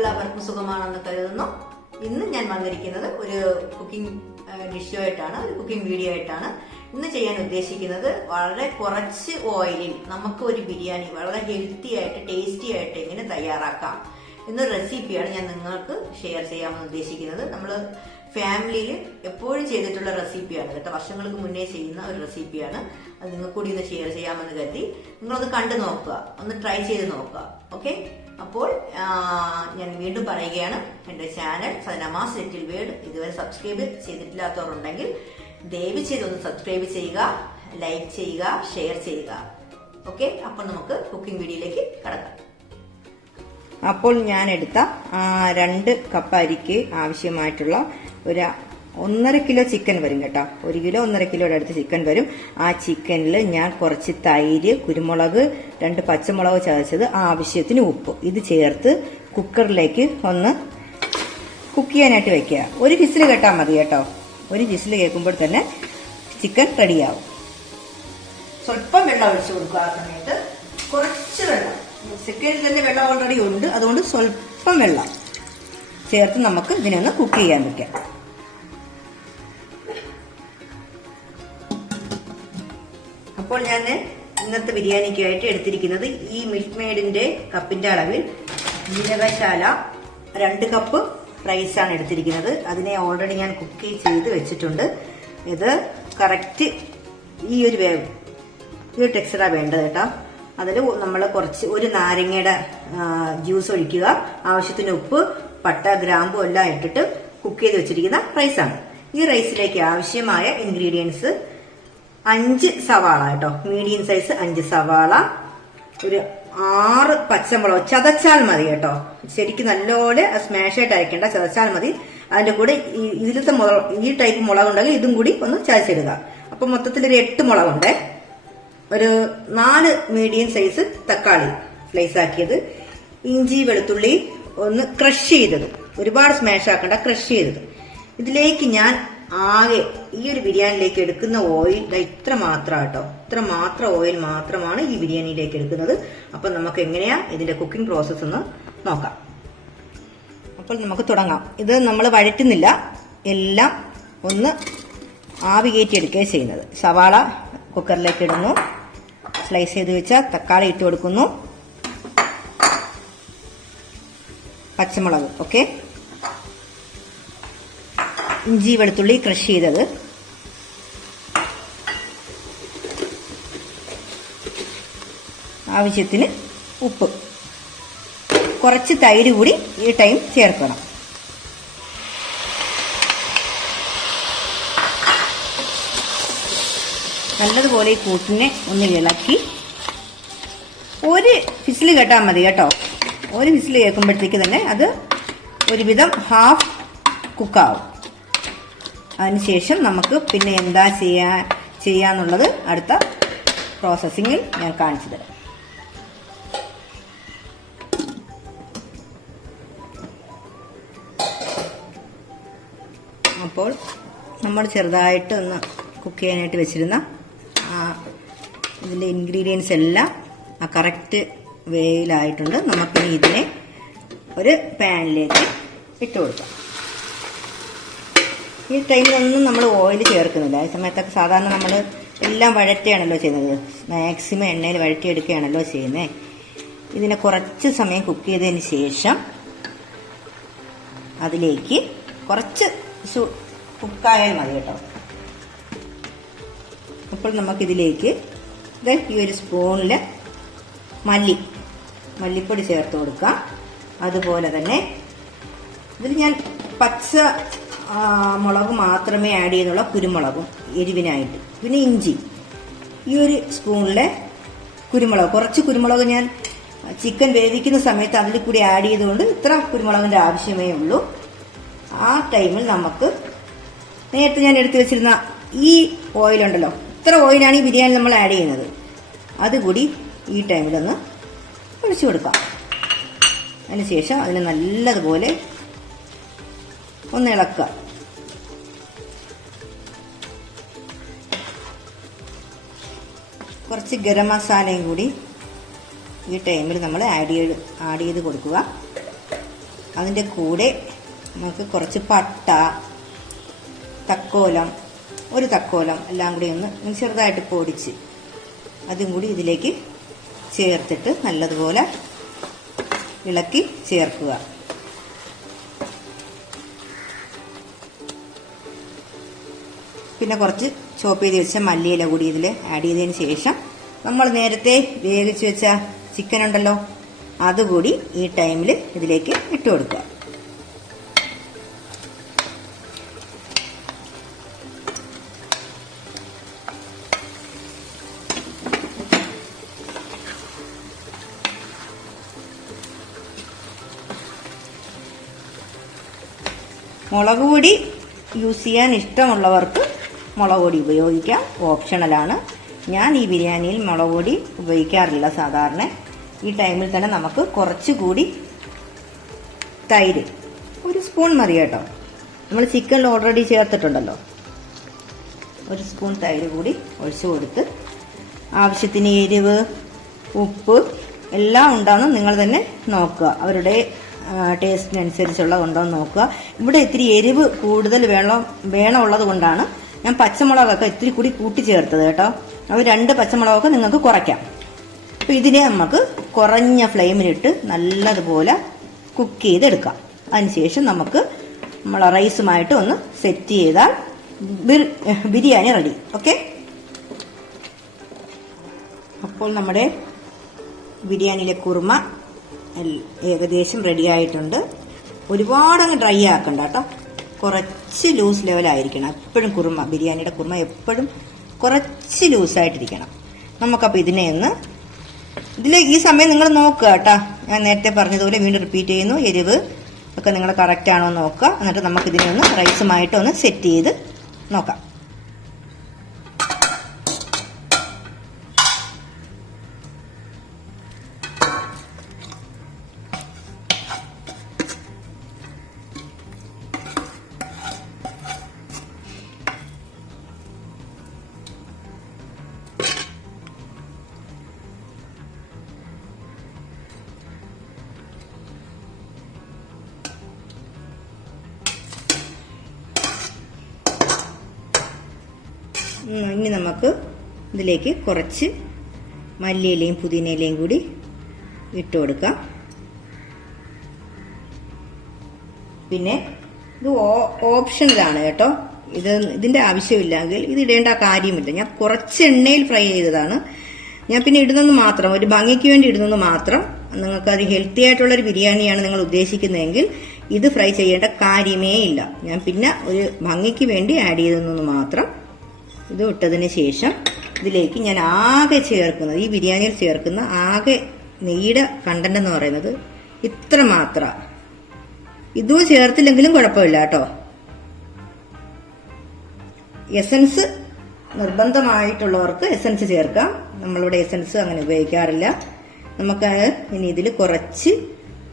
എല്ലാവർക്കും സുഖമാണെന്ന് കരുതുന്നു. ഇന്ന് ഞാൻ വന്നിരിക്കുന്നത് ഒരു കുക്കിംഗ് ഡിഷുമായിട്ടാണ്, ഒരു കുക്കിംഗ് വീഡിയോ ആയിട്ടാണ്. ഇന്ന് ചെയ്യാൻ ഉദ്ദേശിക്കുന്നത് വളരെ കുറച്ച് ഓയിലിൽ നമുക്ക് ഒരു ബിരിയാണി വളരെ ഹെൽത്തി ആയിട്ട് ടേസ്റ്റി ആയിട്ട് എങ്ങനെ തയ്യാറാക്കാം എന്നൊരു റെസിപ്പിയാണ് ഞാൻ നിങ്ങൾക്ക് ഷെയർ ചെയ്യാമെന്ന് ഉദ്ദേശിക്കുന്നത്. നമ്മൾ ഫാമിലിയിൽ എപ്പോഴും ചെയ്തിട്ടുള്ള റെസിപ്പിയാണ് കേട്ടോ, വർഷങ്ങൾക്ക് മുന്നേ ചെയ്യുന്ന ഒരു റെസിപ്പിയാണ്. അത് നിങ്ങൾക്ക് കൂടി ഒന്ന് ഷെയർ ചെയ്യാമെന്ന് കരുതി. നിങ്ങളൊന്ന് കണ്ടു നോക്കുക, ഒന്ന് ട്രൈ ചെയ്ത് നോക്കുക. ഓക്കെ, അപ്പോൾ ഞാൻ വീണ്ടും പറയുകയാണ്, എൻ്റെ ചാനൽ സനമാസ് ലിറ്റിൽ വേൾഡ് ഇതുവരെ സബ്സ്ക്രൈബ് ചെയ്തിട്ടില്ലാത്തവരുണ്ടെങ്കിൽ ദയവ് ചെയ്തൊന്ന് സബ്സ്ക്രൈബ് ചെയ്യുക, ലൈക്ക് ചെയ്യുക, ഷെയർ ചെയ്യുക. ഓക്കെ, അപ്പോൾ നമുക്ക് കുക്കിംഗ് വീഡിയോയിലേക്ക് കടക്കാം. അപ്പോൾ ഞാൻ എടുത്ത 2 കപ്പ് അരിക്ക് ആവശ്യമായിട്ടുള്ള ഒരു 1.5 കിലോ ചിക്കൻ വരും കേട്ടോ. 1 കിലോ 1.5 കിലോയുടെ അടുത്ത് ചിക്കൻ വരും. ആ ചിക്കനിൽ ഞാൻ കുറച്ച് തൈര്, കുരുമുളക്, 2 പച്ചമുളക് ചതച്ചത്, ആവശ്യത്തിന് ഉപ്പ് ഇത് ചേർത്ത് കുക്കറിലേക്ക് ഒന്ന് കുക്ക് ചെയ്യാനായിട്ട് വെക്കുക. ഒരു വിസിൽ കേട്ടാൽ മതി കേട്ടോ. ഒരു വിസിൽ കേൾക്കുമ്പോൾ തന്നെ ചിക്കൻ റെഡിയാവും. സ്വല്പം വെള്ളം ഒഴിച്ചു കൊടുക്കുക. ആ സമയത്ത് കുറച്ച് വെള്ളം, ചിക്കനിൽ തന്നെ വെള്ളം ഓൾറെഡി ഉണ്ട്, അതുകൊണ്ട് സ്വല്പം വെള്ളം ചേർത്ത് നമുക്ക് ഇതിനൊന്ന് കുക്ക് ചെയ്യാൻ വെക്കാം. അപ്പോൾ ഞാൻ ഇന്നത്തെ ബിരിയാണിക്കായിട്ട് എടുത്തിരിക്കുന്നത് ഈ മിൽക്ക് മെയ്ഡിന്റെ കപ്പിന്റെ അളവിൽ ജീരകശാല 2 കപ്പ് റൈസാണ് എടുത്തിരിക്കുന്നത്. അതിനെ ഓൾറെഡി ഞാൻ കുക്ക് ചെയ്ത് വെച്ചിട്ടുണ്ട്. ഇത് കറക്റ്റ് ഈ ഒരു വേവ്, ഈ ഒരു ടെക്സ്ചറാണ് വേണ്ടത് കേട്ടോ. അതിൽ നമ്മൾ കുറച്ച് ഒരു നാരങ്ങയുടെ ജ്യൂസ് ഒഴിക്കുക, ആവശ്യത്തിന് ഉപ്പ്, പട്ട, ഗ്രാമ്പു എല്ലാം ഇട്ടിട്ട് കുക്ക് ചെയ്ത് വെച്ചിരിക്കുന്ന റൈസാണ്. ഈ റൈസിലേക്ക് ആവശ്യമായ ഇൻഗ്രീഡിയൻസ് 5 സവാള കേട്ടോ, മീഡിയം സൈസ് 5 സവാള, ഒരു 6 പച്ചമുളക് ചതച്ചാൽ മതി കേട്ടോ. ശരിക്കും നല്ലപോലെ സ്മാഷായിട്ട് അരയ്ക്കേണ്ട, ചതച്ചാൽ മതി. അതിന്റെ കൂടെ ഇതിലത്തെ ഈ ടൈപ്പ് മുളകുണ്ടെങ്കിൽ ഇതും കൂടി ഒന്ന് ചതച്ചിടുക. അപ്പൊ മൊത്തത്തിൽ ഒരു 8 മുളകുണ്ട്. ഒരു 4 മീഡിയം സൈസ് തക്കാളി സ്ലൈസ് ആക്കിയത്, ഇഞ്ചി വെളുത്തുള്ളി ഒന്ന് ക്രഷ് ചെയ്തത്, ഒരുപാട് സ്മാഷ് ആക്കണ്ട, ക്രഷ് ചെയ്തത്. ഇതിലേക്ക് ഞാൻ ആകെ ഈ ഒരു ബിരിയാണിയിലേക്ക് എടുക്കുന്ന ഓയിൽ ഇത്ര മാത്രം കേട്ടോ, ഇത്ര മാത്രം ഓയിൽ മാത്രമാണ് ഈ ബിരിയാണിയിലേക്ക് എടുക്കുന്നത്. അപ്പൊ നമുക്ക് എങ്ങനെയാ ഇതിന്റെ കുക്കിംഗ് പ്രോസസ്സ് ഒന്ന് നോക്കാം. അപ്പോൾ നമുക്ക് തുടങ്ങാം. ഇത് നമ്മൾ വഴറ്റുന്നില്ല, എല്ലാം ഒന്ന് ആവി കയറ്റിയെടുക്കുകയാണ് ചെയ്യുന്നത്. സവാള കുക്കറിലേക്ക് ഇടുന്നു, സ്ലൈസ് ചെയ്ത് വെച്ച തക്കാളി ഇട്ട് കൊടുക്കുന്നു, പച്ചമുളക്, ഓക്കെ, ഇഞ്ചി വെളുത്തുള്ളി ക്രഷ് ചെയ്തത്, ആവശ്യത്തിന് ഉപ്പ്, കുറച്ച് തൈര് കൂടി ഈ ടൈം ചേർക്കണം. നല്ലതുപോലെ ഈ കൂട്ടിനെ ഒന്ന് ഇളക്കി ഒരു വിസിൽ കേട്ടാൽ മതി കേട്ടോ. ഒരു വിസിൽ കേൾക്കുമ്പോഴത്തേക്ക് തന്നെ അത് ഒരുവിധം ഹാഫ് കുക്കാവും. അതിനുശേഷം നമുക്ക് പിന്നെ എന്താ ചെയ്യാന്നുള്ളത് അടുത്ത പ്രോസസ്സിങ്ങിൽ ഞാൻ കാണിച്ചു തരാം. അപ്പോൾ നമ്മൾ ചെറുതായിട്ട് ഒന്ന് കുക്ക് ചെയ്യാനായിട്ട് വെച്ചിരുന്ന ഇതിൻ്റെ ഇൻഗ്രീഡിയൻസ് എല്ലാം ആ കറക്റ്റ് വേയിലായിട്ടുണ്ട്. നമുക്കിനി ഇതിനെ ഒരു പാനിലേക്ക് ഇട്ട് കൊടുക്കാം. ഈ ടൈമിലൊന്നും നമ്മൾ ഓയിൽ ചേർക്കുന്നില്ല. ഈ സമയത്തൊക്കെ സാധാരണ നമ്മൾ എല്ലാം വഴറ്റുകയാണല്ലോ ചെയ്യുന്നത്, മാക്സിമം എണ്ണയിൽ വഴറ്റിയെടുക്കുകയാണല്ലോ ചെയ്യുന്നത്. ഇതിനെ കുറച്ച് സമയം കുക്ക് ചെയ്തതിന് ശേഷം അതിലേക്ക് കുറച്ച് കുക്കായാൽ മതി കേട്ടോ. അപ്പോൾ നമുക്കിതിലേക്ക് ഈ ഒരു സ്പൂണിൽ മല്ലിപ്പൊടി ചേർത്ത് കൊടുക്കാം. അതുപോലെ തന്നെ ഇതിൽ ഞാൻ പച്ച മുളക് മാത്രമേ ആഡ് ചെയ്യുന്നുള്ളൂ, കുരുമുളകും എരിവിനായിട്ട്. പിന്നെ ഇഞ്ചി, ഈ ഒരു സ്പൂണിലെ കുരുമുളക്, കുറച്ച് കുരുമുളക് ഞാൻ ചിക്കൻ വേവിക്കുന്ന സമയത്ത് അതിൽ കൂടി ആഡ് ചെയ്തുകൊണ്ട് ഇത്ര കുരുമുളകിൻ്റെ ആവശ്യമേ ഉള്ളൂ. ആ ടൈമിൽ നമുക്ക് നേരത്തെ ഞാൻ എടുത്തു വെച്ചിരുന്ന ഈ ഓയിലുണ്ടല്ലോ, ഇത്ര ഓയിലാണ് ഈ ബിരിയാണി നമ്മൾ ആഡ് ചെയ്യുന്നത്, അതുകൂടി ഈ ടൈമിലൊന്ന് ഒഴിച്ചു കൊടുക്കാം. അതിനുശേഷം അതിന് നല്ലതുപോലെ ഒന്ന് ഇളക്കുക. കുറച്ച് ഗരം മസാലയും കൂടി ഈ ടൈമിൽ നമ്മൾ ആഡ് ചെയ്ത് കൊടുക്കുക. അതിൻ്റെ കൂടെ നമുക്ക് കുറച്ച് പട്ട, തക്കോലം, ഒരു തക്കോലം എല്ലാം കൂടി ഒന്ന് ചെറുതായിട്ട് പൊടിച്ച് അതും കൂടി ഇതിലേക്ക് ചേർത്തിട്ട് നല്ലതുപോലെ ഇളക്കി ചേർക്കുക. പിന്നെ കുറച്ച് ചോപ്പ് ചെയ്ത് വെച്ച മല്ലിയില കൂടി ഇതിൽ ആഡ് ചെയ്തതിന് ശേഷം നമ്മൾ നേരത്തെ വേവിച്ച് വെച്ച ചിക്കൻ ഉണ്ടല്ലോ, അതുകൂടി ഈ ടൈമിൽ ഇതിലേക്ക് ഇട്ട് കൊടുക്കുക. മുളക് പൊടി യൂസ് ചെയ്യാൻ ഇഷ്ടമുള്ളവർക്ക് മുളക് പൊടി ഉപയോഗിക്കാം, ഓപ്ഷണലാണ്. ഞാൻ ഈ ബിരിയാണിയിൽ മുളക് പൊടി ഉപയോഗിക്കാറില്ല സാധാരണ. ഈ ടൈമിൽ തന്നെ നമുക്ക് കുറച്ചുകൂടി തൈര്, ഒരു സ്പൂൺ മതി കേട്ടോ, നമ്മൾ ചിക്കനിൽ ഓൾറെഡി ചേർത്തിട്ടുണ്ടല്ലോ. ഒരു സ്പൂൺ തൈര് കൂടി ഒഴിച്ചു കൊടുത്ത് ആവശ്യത്തിന് എരിവ്, ഉപ്പ് എല്ലാം ഉണ്ടോയെന്ന് നിങ്ങൾ തന്നെ നോക്കുക. അവരുടെ ടേസ്റ്റിനനുസരിച്ചുള്ള ഉണ്ടോ എന്ന് നോക്കുക. ഇവിടെ ഇത്തിരി എരിവ് കൂടുതൽ വേണമുള്ളത് കൊണ്ടാണ് ഞാൻ പച്ചമുളകൊക്കെ ഇത്തിരി കൂടി കൂട്ടി ചേർത്തത് കേട്ടോ. അത് 2 പച്ചമുളകൊക്കെ നിങ്ങൾക്ക് കുറയ്ക്കാം. അപ്പോൾ ഇതിനെ നമുക്ക് കുറഞ്ഞ ഫ്ലെയിമിലിട്ട് നല്ലതുപോലെ കുക്ക് ചെയ്തെടുക്കാം. അതിനുശേഷം നമുക്ക് നമ്മൾ റൈസുമായിട്ട് ഒന്ന് സെറ്റ് ചെയ്താൽ ബിരിയാണി റെഡി. ഓക്കെ, അപ്പോൾ നമ്മുടെ ബിരിയാണിയിലെ കുറുമ ഏകദേശം റെഡി ആയിട്ടുണ്ട്. ഒരുപാടങ്ങ് ഡ്രൈ ആക്കണ്ട കേട്ടോ, കുറച്ച് ലൂസ് ലെവലായിരിക്കണം എപ്പോഴും. ബിരിയാണിയുടെ കുറുമ എപ്പോഴും കുറച്ച് ലൂസായിട്ടിരിക്കണം. നമുക്കപ്പോൾ ഇതിനെ ഒന്ന് ഈ സമയം നിങ്ങൾ നോക്കുക കേട്ടോ. ഞാൻ നേരത്തെ പറഞ്ഞതുപോലെ വീണ്ടും റിപ്പീറ്റ് ചെയ്യുന്നു, എരിവ് ഒക്കെ നിങ്ങൾ കറക്റ്റ് ആണോ എന്ന് നോക്കുക. എന്നിട്ട് നമുക്കിതിനെ ഒന്ന് റൈസുമായിട്ട് ഒന്ന് സെറ്റ് ചെയ്ത് നോക്കാം. ഇനി നമുക്ക് ഇതിലേക്ക് കുറച്ച് മല്ലിയിലയും പുതിനയിലയും കൂടി ഇട്ട് കൊടുക്കാം. പിന്നെ ഇത് ഓപ്ഷനിലാണ് കേട്ടോ, ഇതിന്റെ ആവശ്യമില്ലെങ്കിൽ ഇത് ഇടേണ്ട കാര്യമില്ല. ഞാൻ കുറച്ച് എണ്ണയിൽ ഫ്രൈ ചെയ്തതാണ്. ഞാൻ പിന്നെ ഇടുന്നത് മാത്രം, ഒരു ഭംഗിക്ക് വേണ്ടി ഇടുന്നത് മാത്രം. നിങ്ങൾക്ക് അത് ഹെൽത്തി ആയിട്ടുള്ളൊരു ബിരിയാണിയാണ് നിങ്ങൾ ഉദ്ദേശിക്കുന്നതെങ്കിൽ ഇത് ഫ്രൈ ചെയ്യേണ്ട കാര്യമേ ഇല്ല. ഞാൻ പിന്നെ ഒരു ഭംഗിക്ക് വേണ്ടി ആഡ് ചെയ്തെന്ന് മാത്രം. ഇത് ഇട്ടതിന് ശേഷം ഇതിലേക്ക് ഞാൻ ആകെ ചേർക്കുന്നത്, ഈ ബിരിയാണിയിൽ ചേർക്കുന്ന ആകെ നെയ്യുടെ കണ്ടന്റ് എന്ന് പറയുന്നത് ഇത്ര മാത്രം. ഇതും ചേർത്തില്ലെങ്കിലും കുഴപ്പമില്ല കേട്ടോ. എസൻസ് നിർബന്ധമായിട്ടുള്ളവർക്ക് എസൻസ് ചേർക്കാം. നമ്മളിവിടെ എസൻസ് അങ്ങനെ ഉപയോഗിക്കാറില്ല. നമുക്ക് ഇനി ഇതിൽ കുറച്ച്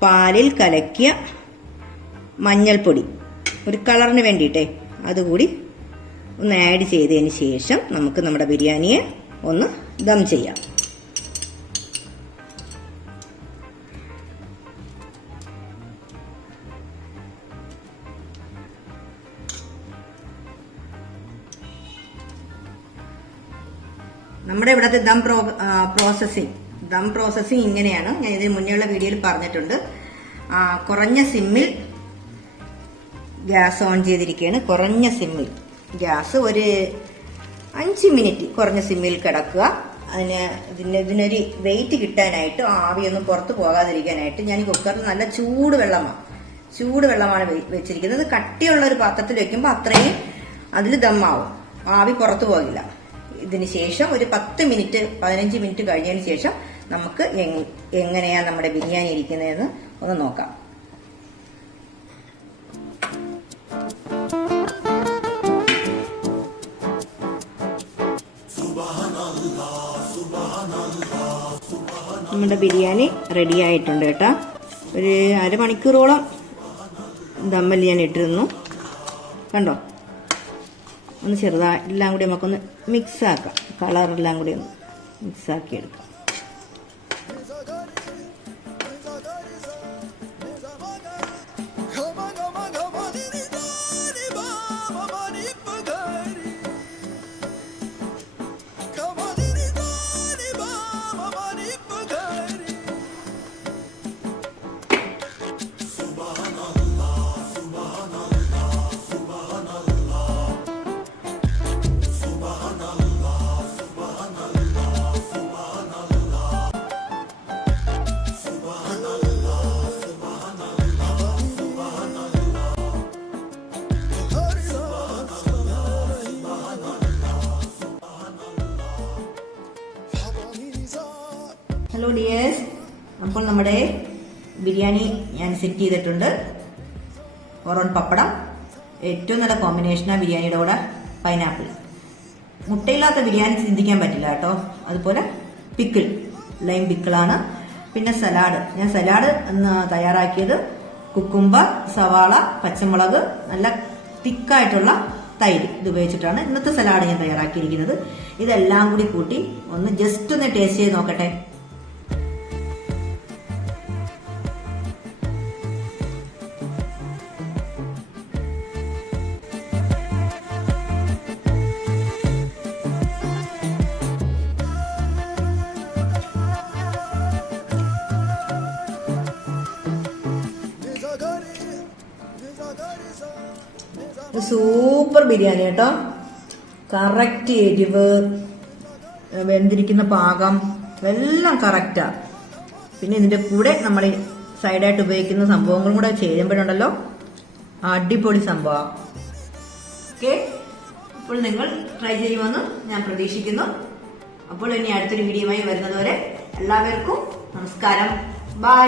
പാലിൽ കലക്കിയ മഞ്ഞൾപ്പൊടി, ഒരു കളറിന് വേണ്ടിയിട്ടേ, അതുകൂടി ഒന്ന് ആഡ് ചെയ്തതിന് ശേഷം നമുക്ക് നമ്മുടെ ബിരിയാണിയെ ഒന്ന് ദം ചെയ്യാം. നമ്മുടെ ഇവിടുത്തെ ദം പ്രോസസ്സിങ് ഇങ്ങനെയാണ്. ഞാൻ ഇതിന് മുന്നേയുള്ള വീഡിയോയിൽ പറഞ്ഞിട്ടുണ്ട്. കുറഞ്ഞ സിമ്മിൽ ഗ്യാസ് ഓൺ ചെയ്തിരിക്കുകയാണ്. കുറഞ്ഞ സിമ്മിൽ ഗ്യാസ് ഒരു 5 മിനിറ്റ് കുറഞ്ഞ സിമ്മിൽ കിടക്കുക. ഇതിനൊരു വെയിറ്റ് കിട്ടാനായിട്ട്, ആവിയൊന്നും പുറത്ത് പോകാതിരിക്കാനായിട്ട് ഞാൻ ഈ കുക്കറിൽ നല്ല ചൂടുവെള്ളമാണ് വെച്ചിരിക്കുന്നത്. കട്ടിയുള്ള ഒരു പാത്രത്തിൽ വെക്കുമ്പോൾ അത്രയും അതിൽ ദമ്മാവും, ആവി പുറത്തു പോകില്ല. ഇതിന് ശേഷം ഒരു 10-15 മിനിറ്റ് കഴിഞ്ഞതിന് ശേഷം നമുക്ക് എങ്ങനെയാണ് നമ്മുടെ ബിരിയാണി ഇരിക്കുന്നതെന്ന് ഒന്ന് നോക്കാം. നമ്മുടെ ബിരിയാണി റെഡി ആയിട്ടുണ്ട് കേട്ടോ. ഒരു അരമണിക്കൂറോളം ദമ്മൽ ഞാൻ ഇട്ടിരുന്നു. കണ്ടോ, ഒന്ന് ചെറുതായി എല്ലാം കൂടി നമുക്കൊന്ന് മിക്സ് ആക്കാം. കളറെല്ലാം കൂടി ഒന്ന് മിക്സ് ആക്കി എടുക്കാം. നമ്മുടെ ബിരിയാണി ഞാൻ സെറ്റ് ചെയ്തിട്ടുണ്ട്. ഒറോൺ പപ്പടം ഏറ്റവും നല്ല കോമ്പിനേഷനാണ് ബിരിയാണിയുടെ കൂടെ. പൈനാപ്പിൾ, മുട്ടയില്ലാത്ത ബിരിയാണി ചിന്തിക്കാൻ പറ്റില്ല കേട്ടോ. അതുപോലെ പിക്കിൾ, ലൈം പിക്കിളാണ്. പിന്നെ സലാഡ്, ഞാൻ സലാഡ് തയ്യാറാക്കിയത് കുക്കുംബർ, സവാള, പച്ചമുളക്, നല്ല തിക്കായിട്ടുള്ള തൈര് ഇത് ഉപയോഗിച്ചിട്ടാണ് ഇന്നത്തെ സലാഡ് ഞാൻ തയ്യാറാക്കിയിരിക്കുന്നത്. ഇതെല്ലാം കൂടി കൂട്ടി ഒന്ന് ജസ്റ്റ് ഒന്ന് ടേസ്റ്റ് ചെയ്ത് നോക്കട്ടെ. സൂപ്പർ ബിരിയാണി കേട്ടോ. കറക്റ്റ് എരിവ്, വെന്തിരിക്കുന്ന പാകം എല്ലാം കറക്റ്റാ. പിന്നെ ഇതിന്റെ കൂടെ നമ്മൾ സൈഡായിട്ട് ഉപയോഗിക്കുന്ന സംഭവങ്ങളും കൂടെ ചേരുമ്പോഴുണ്ടല്ലോ അടിപൊളി സംഭവം. ഓക്കെ, അപ്പോൾ നിങ്ങൾ ട്രൈ ചെയ്യുമെന്ന് ഞാൻ പ്രതീക്ഷിക്കുന്നു. അപ്പോൾ ഇനി അടുത്തൊരു വീഡിയോയുമായി വരുന്നതുവരെ എല്ലാവർക്കും നമസ്കാരം. ബൈ.